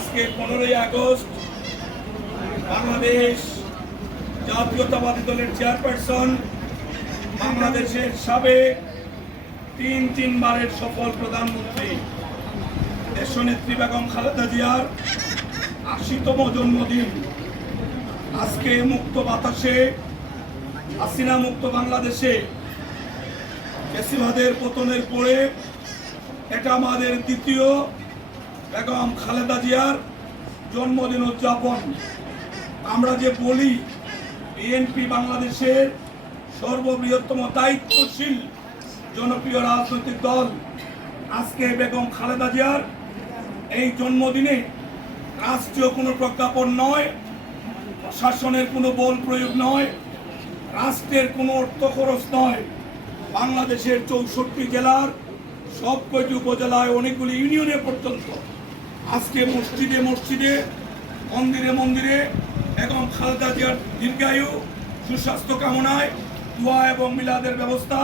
আজকে পনেরোই আগস্ট বাংলাদেশ জাতীয়তাবাদী দলের চেয়ারপারসন, বাংলাদেশের সাবেক তিন তিনবারের সফল প্রধানমন্ত্রী, দেশনেত্রী বেগম খালেদা জিয়ার আশিতম জন্মদিন। আজকে মুক্ত বাতাসে, হাসিনা মুক্ত বাংলাদেশে, ফেসিবাদের পতনের পরে এটা আমাদের দ্বিতীয় বেগম খালেদা জিয়ার জন্মদিন উদযাপন। আমরা যে বলি, বিএনপি বাংলাদেশের সর্ববৃহত্তম দায়িত্বশীল জনপ্রিয় রাজনৈতিক দল আজকে বেগম খালেদা জিয়ার এই জন্মদিনে রাষ্ট্রীয় কোনো প্রজ্ঞাপন নয়, প্রশাসনের কোনো বল প্রয়োগ নয়, রাষ্ট্রের কোনো অর্থ খরচ নয়। বাংলাদেশের চৌষট্টি জেলার সব কয়টি উপজেলায় অনেকগুলি ইউনিয়নে পর্যন্ত আজকে মসজিদে মসজিদে, মন্দিরে মন্দিরে এবং খালেদা জিয়ার দীর্ঘায়ু সুস্বাস্থ্য কামনায় দোয়া এবং মিলাদের ব্যবস্থা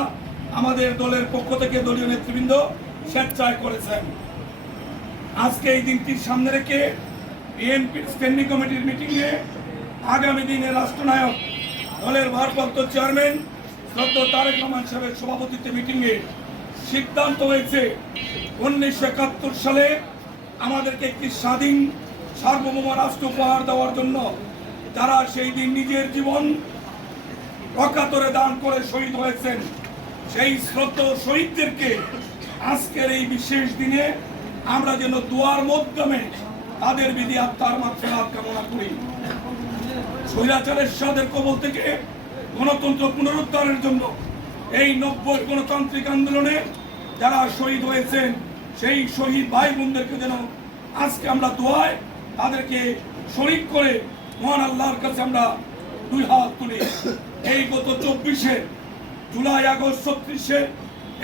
আমাদের দলের পক্ষ থেকে দলীয় নেতৃবৃন্দ স্বেচ্ছায় করেছেন। আজকে এই দিনটির সামনে রেখে বিএনপি স্ট্যান্ডিং কমিটির মিটিংয়ে আগামী দিনে রাষ্ট্রনায়ক দলের ভারপ্রাপ্ত চেয়ারম্যান শ্রদ্ধ তারেক রহমান সাহেবের সভাপতিত্বে মিটিংয়ে সিদ্ধান্ত হয়েছে উনিশশো একাত্তর সালে আমাদেরকে একটি স্বাধীন, সার্বভৌম রাষ্ট্র উপহার দেওয়ার জন্য যারা সেই দিন নিজের জীবন অকাতরে দান করে শহীদ হয়েছেন, সেই শ্রদ্ধ শহীদদেরকে আজকের এই বিশেষ দিনে আমরা যেন দুয়ার মাধ্যমে তাদের বিধি আত্মার মাত্রাঘাত কামনা করি। স্বৈরাচারের সাদের কবল থেকে গণতন্ত্র পুনরুদ্ধারের জন্য এই নব্বই গণতান্ত্রিক আন্দোলনে যারা শহীদ হয়েছেন সেই শহীদ ভাই বোনদেরকে যেন আজকে আমরা দোয়ায় তাদেরকে শরিক করে মহান আল্লাহর কাছে আমরা দুই হাত তুলি। এই গত চব্বিশে জুলাই, আগস্ট, ছত্রিশে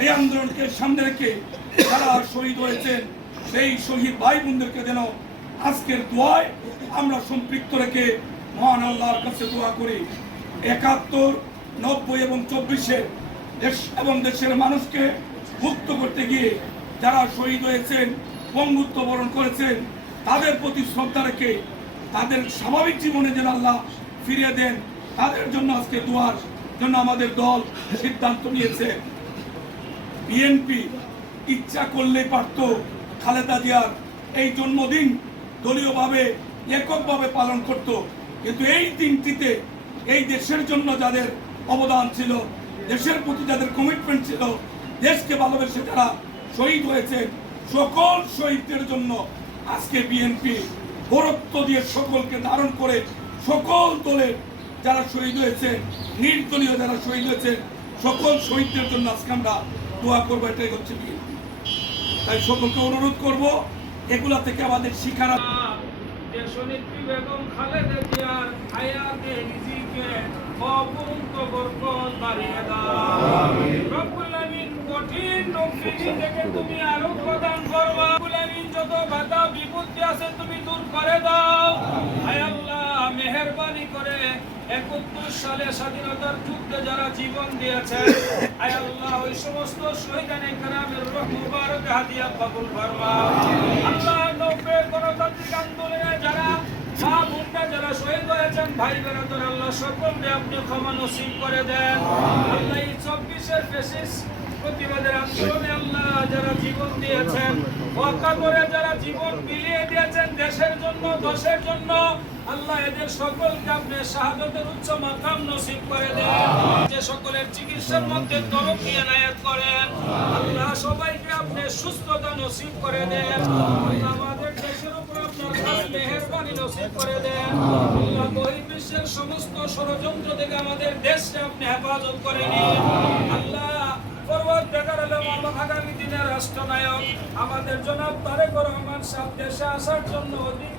এই আন্দোলনকে সামনে রেখে যারা শহীদ হয়েছেন, সেই শহীদ ভাই বোনদেরকে যেন আজকের দোয়ায় আমরা সম্পৃক্ত রেখে মহান আল্লাহর কাছে দোয়া করি। একাত্তর, নব্বই এবং চব্বিশে দেশ এবং দেশের মানুষকে মুক্ত করতে গিয়ে যারা শহীদ হয়েছেন, বঙ্গুত্ব বরণ করেছেন, তাদের প্রতি শ্রদ্ধা রেখে তাদের স্বাভাবিক জীবনে যেন আল্লাহ ফিরিয়ে দেন, তাদের জন্য আজকে দোয়ার জন্য আমাদের দল সিদ্ধান্ত নিয়েছে। বিএনপি ইচ্ছা করলেই পারত খালেদা জিয়ার এই জন্মদিন দলীয়ভাবে, এককভাবে পালন করত। কিন্তু এই দিনটিতে এই দেশের জন্য যাদের অবদান ছিল, দেশের প্রতি যাদের কমিটমেন্ট ছিল, দেশকে ভালোবেসে যারা শহীদ হয়েছে সকল শহীদদের জন্য আজকে বিএনপি বরত্ব দিয়ে সকলকে ধারণ করে সকল দলের যারা শহীদ হয়েছে নির্দলীয় যারা শহীদ হয়েছে সকল শহীদদের জন্য আজকে আমরা দোয়া করব এটাই হচ্ছে বিএনপি। তাই সকলকে অনুরোধ করব এগুলা থেকে আমাদের শিখার দেশনেত্রী বেগম খালেদা জিয়ার হায়াতে রিজিকে অপরন্ত বরকত বাড়িয়ে দাও। তুমি আরও প্রদান করবা। যত বাধা বিপত্তি আছে তুমি দূর করে দাও। হায় আল্লাহ মেহেরবানি করে একাত্তর সালে স্বাধীনতার যুদ্ধে যারা জীবন দিয়েছেন আয় আল্লাহ ওই সমস্ত শহীদানে কারামের রূহ মুবারক হাদিয়া কবুল ফরমা আল্লাহ নব্বই গণতান্ত্রিক আন্দোলনে যারা মা বোনরা যারা শহীদ হয়েছেন ভাই বেরাদর আল্লাহ সকলকে আপনি ক্ষমা নসিব করে দেন। আল্লাহ এই চব্বিশের ফেসিস প্রতিবাদের আন্দোলনে আল্লাহ যারা জীবন দিয়েছেন ওয়াকা যারা জীবন বিলিয়ে দিয়েছেন দেশের জন্য দেশের জন্য আল্লাহ এদের সকলকে আপনি শাহাদতের উচ্চ মাকাম নসিব করে দেন। যে সকলের চিকিৎসার মধ্যে তরফি এনায়েত করেন আল্লাহ সবাইকে আপনি সুস্থতা নসিব করে দেন। আমাদের দেশের উপর আপনার খাস মেহেরবানি নসিব করে দেন। আল্লাহ বহির্বিশ্বের সমস্ত ষড়যন্ত্র থেকে আমাদের দেশকে আপনি হেফাজত করে নিন। আল্লাহ আল্লাহ আগামী দিনের রাষ্ট্রনায়ক। আমাদের জনাব তারেক রহমান সাহেব দেশে আসার জন্য অধিক